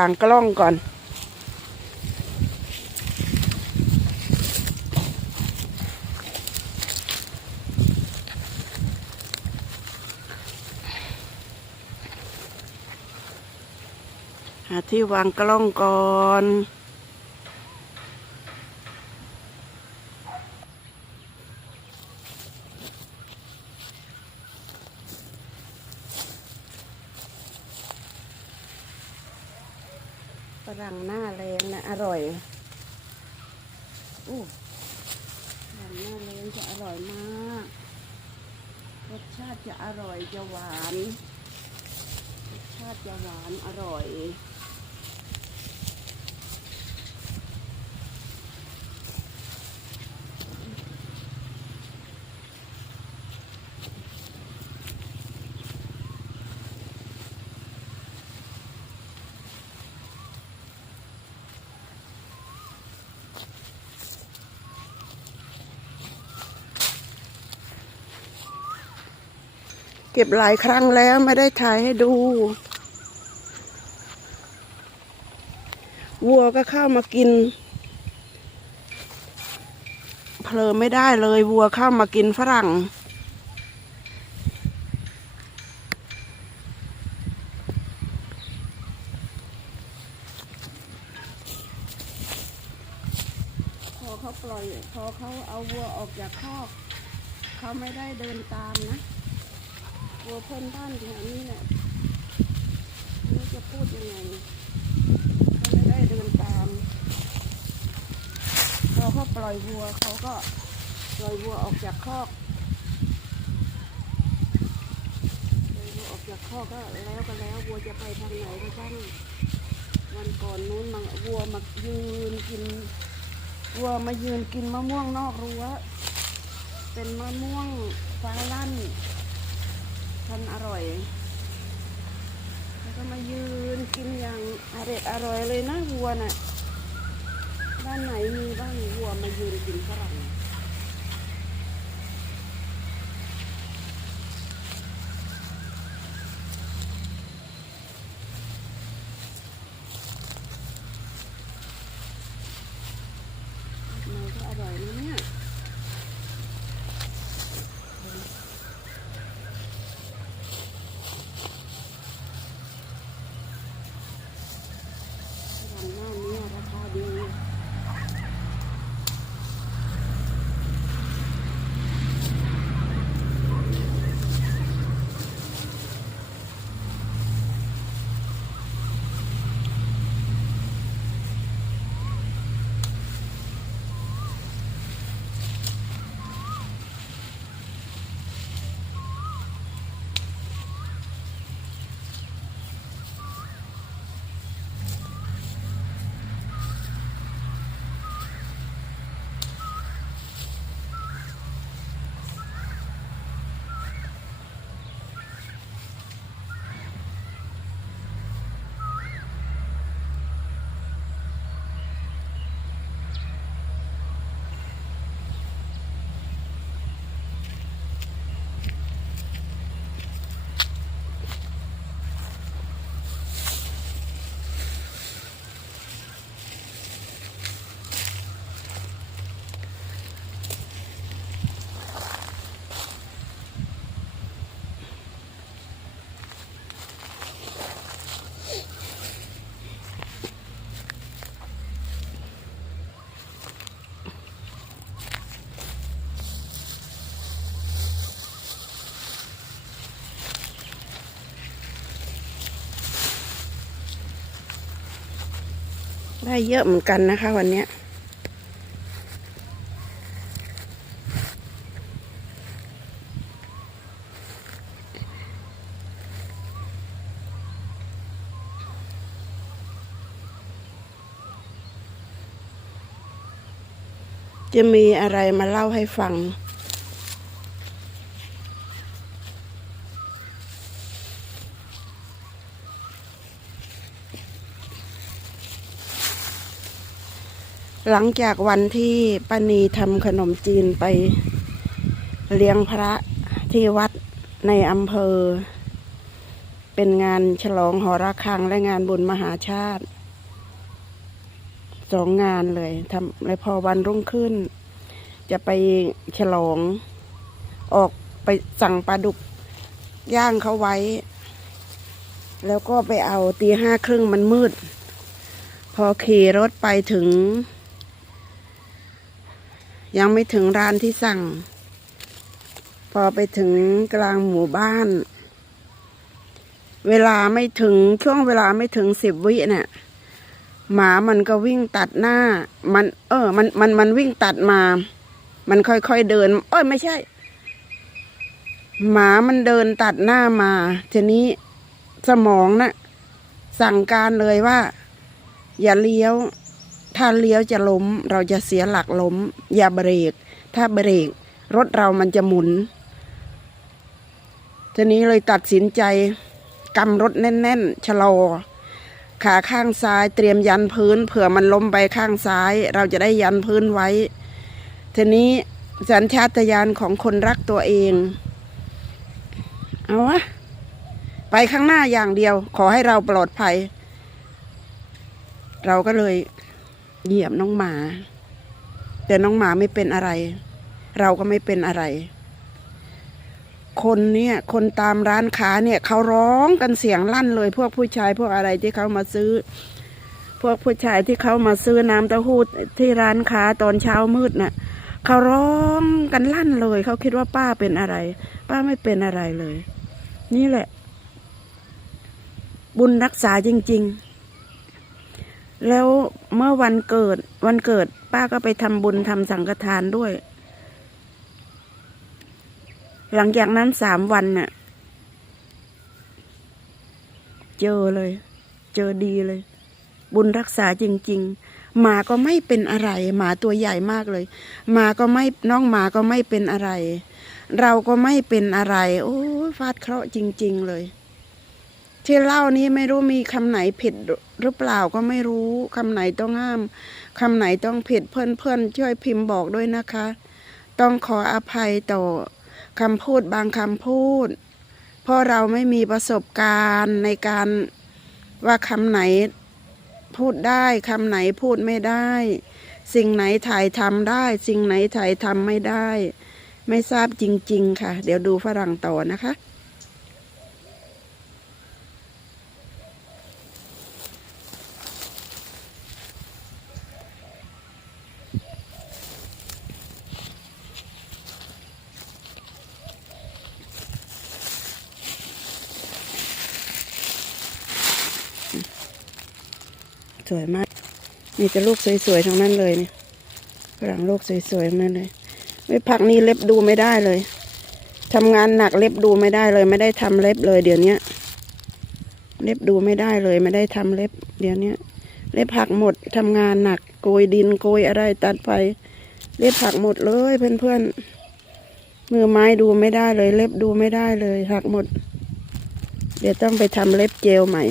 วางกล้องก่อน หาที่วางกล้องก่อน รั่งหน้าแรงนะอร่อยอู้หรั่งหน้าแรงจะอร่อยมาก รสชาติจะอร่อยจะหวาน รสชาติจะหวานอร่อย เก็บหลายครั้งแล้วไม่ได้ถ่ายให้ดู วัวก็เข้ามากินเพลอไม่ได้เลยวัวเข้ามากินฝรั่ง พอเขาปล่อย พอเขาเอาวัวออกจากคอก เขาไม่ได้เดินตามนะวัวเพ่นบ้านแถวนี้เนี่ยไม่รู้จะพูดยังไงเขาไม่ได้เดินตาม พอเขาปล่อยวัวเขา ก็ปล่อยวัวออกจากคอกปล่อยวัวออกจากคอกก็แล้วก็แล้ววัวจะไปทางไหนก็ช่างวันก่อนนู้นมาวัวมายืนกินวัวมายืนกินมะม่วงนอกรั้วเป็นมะม่วงฟ้าลั่นทันอร่อย แล้วก็มายืนกินอย่างอร่อยอร่อยเลยนะวัวน่ะานไหนมีบ้างวัวมายืนกินฝรั่งมันก็อร่อยนะเนี่ย ฝรั่งหน้านี้ราคาดี ได้เยอะเหมือนกันนะคะวันนี้จะมีอะไรมาเล่าให้ฟัง หลังจากวันที่ป้านีทำขนมจีนไปเลี้ยงพระที่วัดในอำเภอ เป็นงานฉลองหอระฆังและงานบุญมหาชาติสองงานเลยทำแล้วพอวันรุ่งขึ้น จะไปฉลอง ออกไปสั่งปลาดุกย่างเขาไว้ แล้วก็ไปเอาตีห้าครึ่งมันมืด พอขี่รถไปถึง ยังไม่ถึงร้านที่สั่ง พอไปถึงกลางหมู่บ้าน เวลาไม่ถึงช่วงเวลาไม่ถึงสิบวิเนี่ยหมามันก็วิ่งตัดหน้า มัน เออ มันมันมันวิ่งตัดมา มันค่อยๆเดิน เอ้ยไม่ใช่ หมามันเดินตัดหน้ามา ทีนี้สมองนะ่ะสั่งการเลยว่า อย่าเลี้ยว ถ้าเลี้ยวจะล้มเราจะเสียหลักล้ม อย่าเบรก ถ้าเบรก รถเรามันจะหมุน ทีนี้เลยตัดสินใจกำรถแน่น ๆ ชะลอ ขาข้างซ้ายเตรียมยันพื้น เผื่อมันล้มไปข้างซ้าย เราจะได้ยันพื้นไว้ ทีนี้สัญชาตญาณของคนรักตัวเอง เอาวะไปข้างหน้าอย่างเดียว ขอให้เราปลอดภัย เราก็เลย เหยียบน้องหมา แต่น้องหมาไม่เป็นอะไร เราก็ไม่เป็นอะไร คนเนี่ยคนตามร้านค้าเนี่ยเขาร้องกันเสียงลั่นเลย พวกผู้ชายพวกอะไรที่เขามาซื้อ พวกผู้ชายที่เขามาซื้อน้ำเต้าหู้ที่ร้านค้าตอนเช้ามืดน่ะเขาร้องกันลั่นเลย เขาคิดว่าป้าเป็นอะไร ป้าไม่เป็นอะไรเลย นี่แหละ บุญรักษาจริง ๆ แล้วเมื่อวันเกิด วันเกิด ป้าก็ไปทำบุญทำสังฆทานด้วย หลังจากนั้นสามวันน่ะ เจอเลย เจอดีเลย บุญรักษาจริง ๆ หมาก็ไม่เป็นอะไร หมาตัวใหญ่มากเลยหมาก็ไม่น้องหมาก็ไม่เป็นอะไร เราก็ไม่เป็นอะไร โอ้ฟาดเคราะห์จริง ๆ เลย ที่เล่านี้ไม่รู้มีคำไหนผิดหรือเปล่าก็ไม่รู้คำไหนต้องห้ามคำไหนต้องผิดเพื่อนๆช่วยพิมพ์บอกด้วยนะคะ ต้องขออภัยต่อคำพูดบางคำพูด เพราะเราไม่มีประสบการณ์ในการว่าคำไหนพูดได้คำไหนพูดไม่ได้ สิ่งไหนถ่ายทำได้ สิ่งไหนถ่ายทำไม่ได้ ไม่ทราบจริง ๆ ค่ะ เดี๋ยวดูฝรั่งต่อนะคะ สวยมาก มีแต่ลูกสวยๆทั้งนั้นเลยเนี่ยฝรั่งลูกสวยๆทั้งนั้นเลย ไม่ผักนี้เล็บดูไม่ได้เลยทำงานหนักเล็บดูไม่ได้เลย ไม่ได้ทำเล็บเลย เดี๋ยวเนี้ย เล็บดูไม่ได้เลย ไม่ได้ทำเล็บ เดี๋ยวเนี้ย เล็บผักหมดทำงานหนักโกยดินโกยอะไรตัดไป เล็บผักหมดเลยเพื่อนๆมือไม้ดูไม่ได้เลย เล็บดูไม่ได้เลยหักหมด เดี๋ยวต้องไปทำเล็บเจลใหม่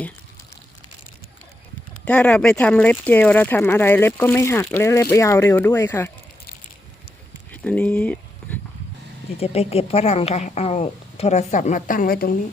ถ้าเราไปทำเล็บเจลเราทำอะไรเล็บก็ไม่หักและเล็บยาวเร็วด้วยค่ะ อันนี้ เดี๋ยวจะไปเก็บฝรั่งค่ะ เอาโทรศัพท์มาตั้งไว้ตรงนี้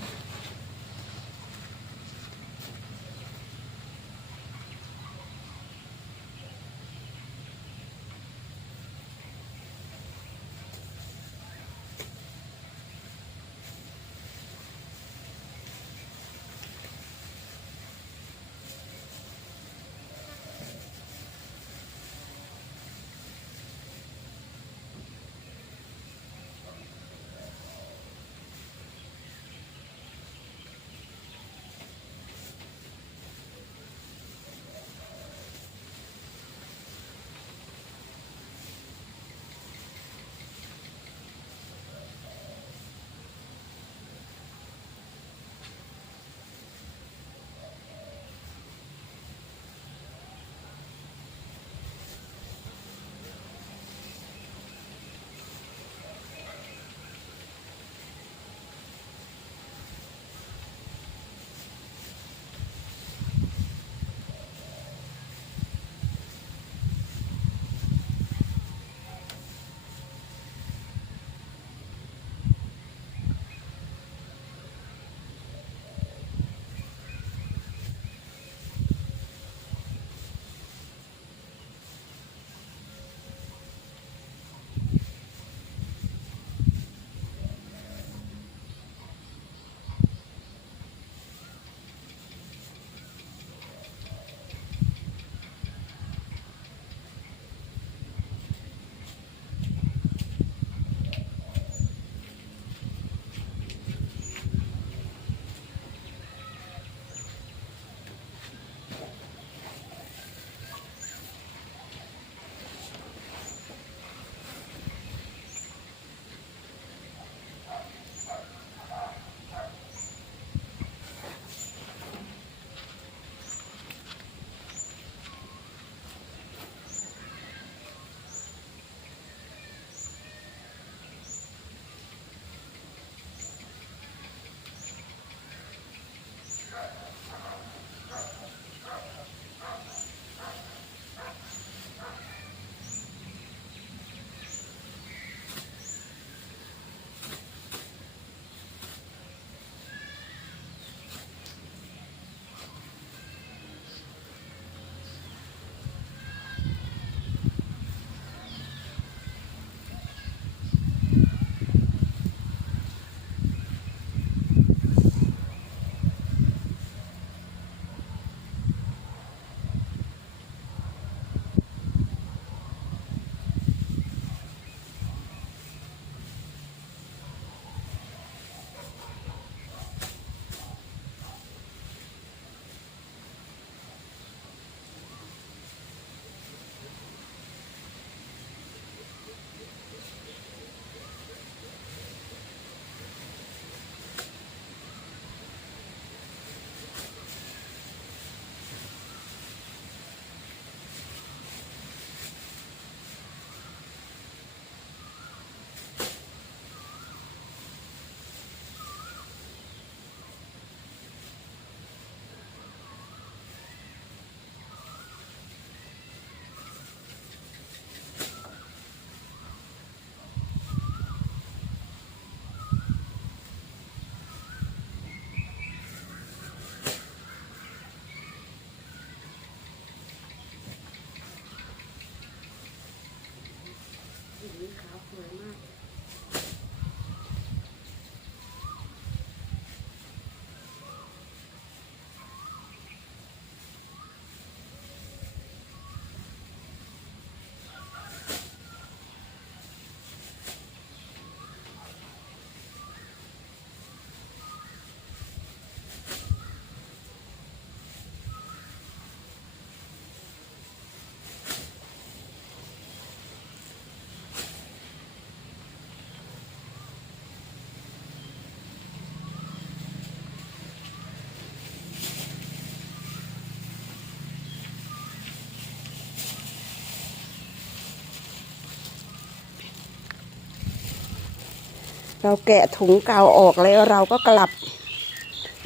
เราแกะถุงกาวออกแล้วเราก็กลับ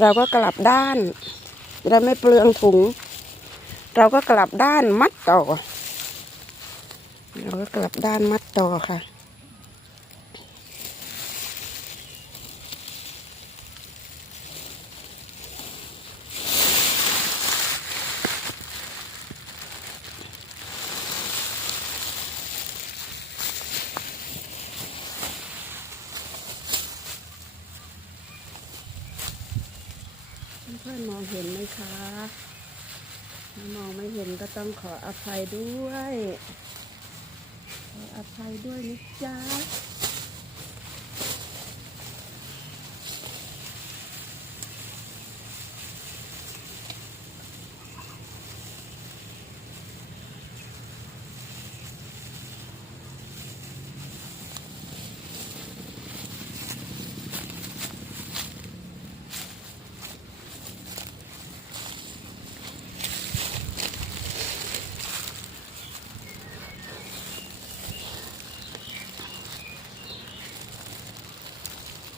เราก็กลับด้านเราไม่เปลืองถุง เราก็กลับด้านมัดต่อ เราก็กลับด้านมัดต่อค่ะ เพื่อนๆมองเห็นไหมคะถ้ามอง ไม่เห็นก็ต้องขออภัยด้วย ขออภัยด้วยนะจ๊ะ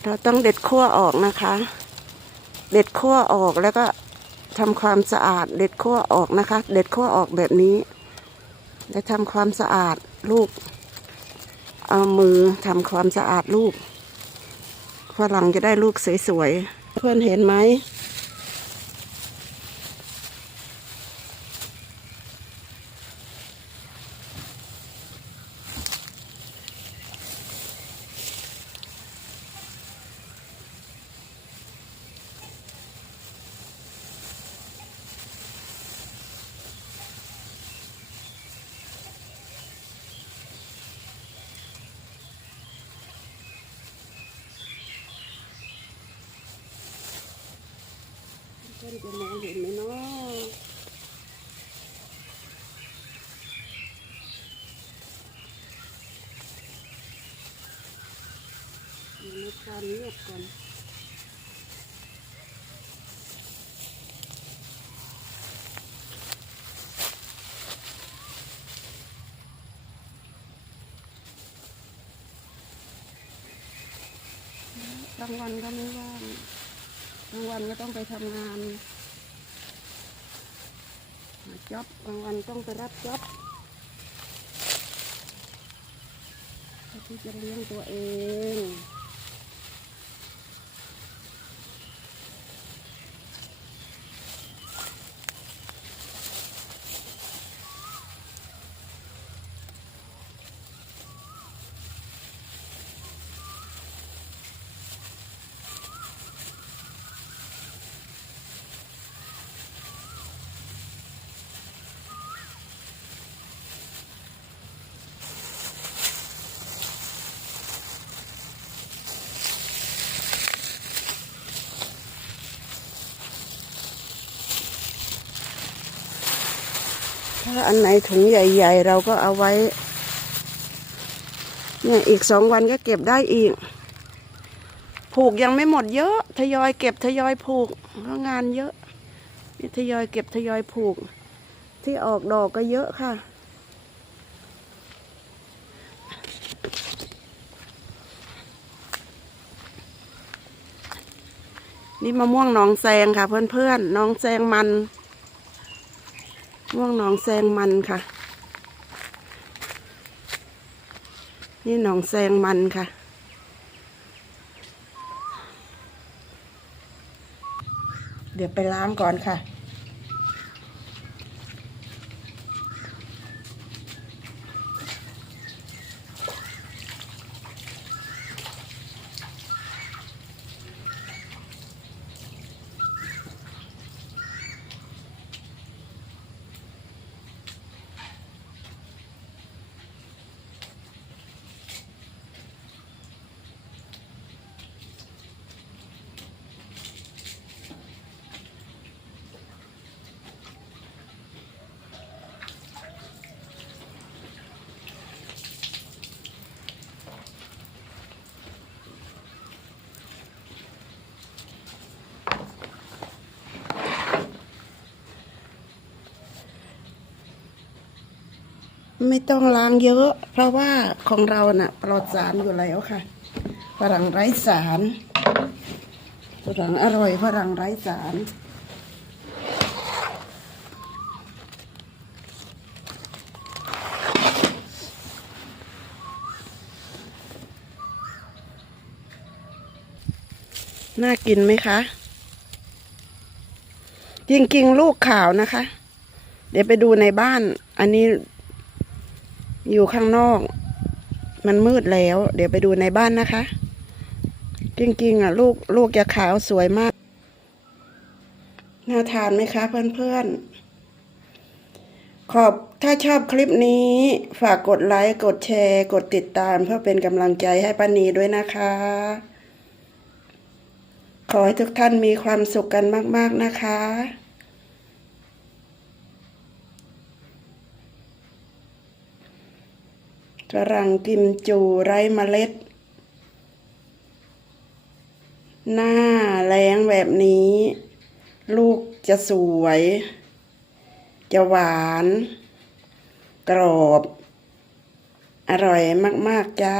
เราต้องเด็ดขั้วออกนะคะ เด็ดขั้วออกแล้วก็ทำความสะอาด เด็ดขั้วออกนะคะ เด็ดขั้วออกแบบนี้ แล้วทำความสะอาดลูก เอามือทำความสะอาดลูกฝรั่งจะได้ลูกสวยๆ เพื่อนเห็นไหม พื่นจะมองเห็นไหมเนาะอยู่ในความเงียบก่อนกลางวันก็ไม่ว่า วันก็ต้องไปทำงานจ็อบบางวันต้องไปรับจ็อบเพื่อที่จะเลี้ยงตัวเอง ถ้าอันไหนถุงใหญ่ ๆ เราก็เอาไว้ เนี่ยอีกสองวันก็เก็บได้อีก ผูกยังไม่หมดเยอะ ทยอยเก็บทยอยผูกเพราะงานเยอะนี่ทยอยเก็บทยอยผูก ที่ออกดอกก็เยอะค่ะนี่มะม่วงหนองแซงค่ะ เพื่อนๆหนองแซงมัน ม่วงหนองแซงมันค่ะ นี่หนองแซงมันค่ะ เดี๋ยวไปล้างก่อนค่ะ ไม่ต้องล้างเยอะ เพราะว่าของเราน่ะ ปลอดสารอยู่แล้วค่ะฝรั่งไร้สารฝรั่งอร่อยฝรั่งไร้สารน่ากินไหมคะ จริงๆ ลูกขาวนะคะ เดี๋ยวไปดูในบ้าน อันนี้ อยู่ข้างนอก มันมืดแล้ว เดี๋ยวไปดูในบ้านนะคะ จริงๆอะ ลูกลูกจะขาวสวยมาก น่าทานไหมคะเพื่อนๆ ขอบถ้าชอบคลิปนี้ ฝากกดไลค์ กดแชร์ กดติดตามเพื่อเป็นกำลังใจให้ป้านีด้วยนะคะ ขอให้ทุกท่านมีความสุขกันมาก ๆนะคะ ฝรั่งกิมจูไร้เมล็ด หน้าแรงแบบนี้ ลูกจะสวย จะหวาน กรอบ อร่อยมาก ๆ จ้า